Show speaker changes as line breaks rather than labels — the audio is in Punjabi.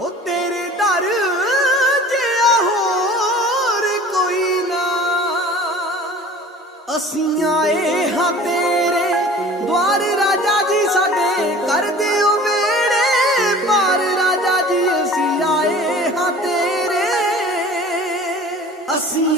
ਉਹ ਤੇਰੇ ਦਰ ਜਿਆ ਨਾ। ਅਸੀਂ ਆਏ ਹਾਂ ਤੇਰੇ ਦਵਾਰ ਰਾਜਾ ਜੀ ਸਾਡੇ ਕਰਦੇ ਹੋ ਵੇੜੇ ਪਾਰ। ਰਾਜਾ ਜੀ, ਅਸੀਂ ਆਏ ਹਾਂ ਤੇਰੇ। ਅਸੀਂ